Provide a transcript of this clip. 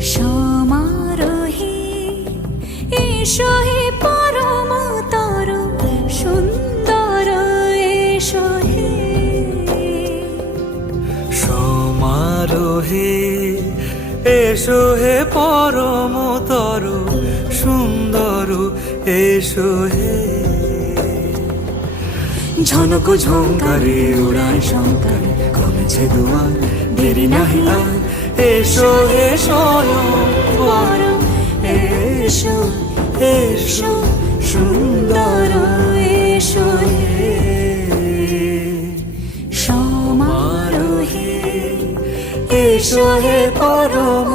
সমারোহে এসো হে পরমতর সুন্দর এসো হে। সমারোহে এসো হে পরমতর সুন্দর এসো হে। ঝনক ঝঙ্কারে উড়ায় শঙ্কারে কমেছে দুয়ার, দেরি নাহি আর এসো হে স্বয়ং বর। এসো এসো সুন্দর এসো হে। সমারোহে এসো হে পরম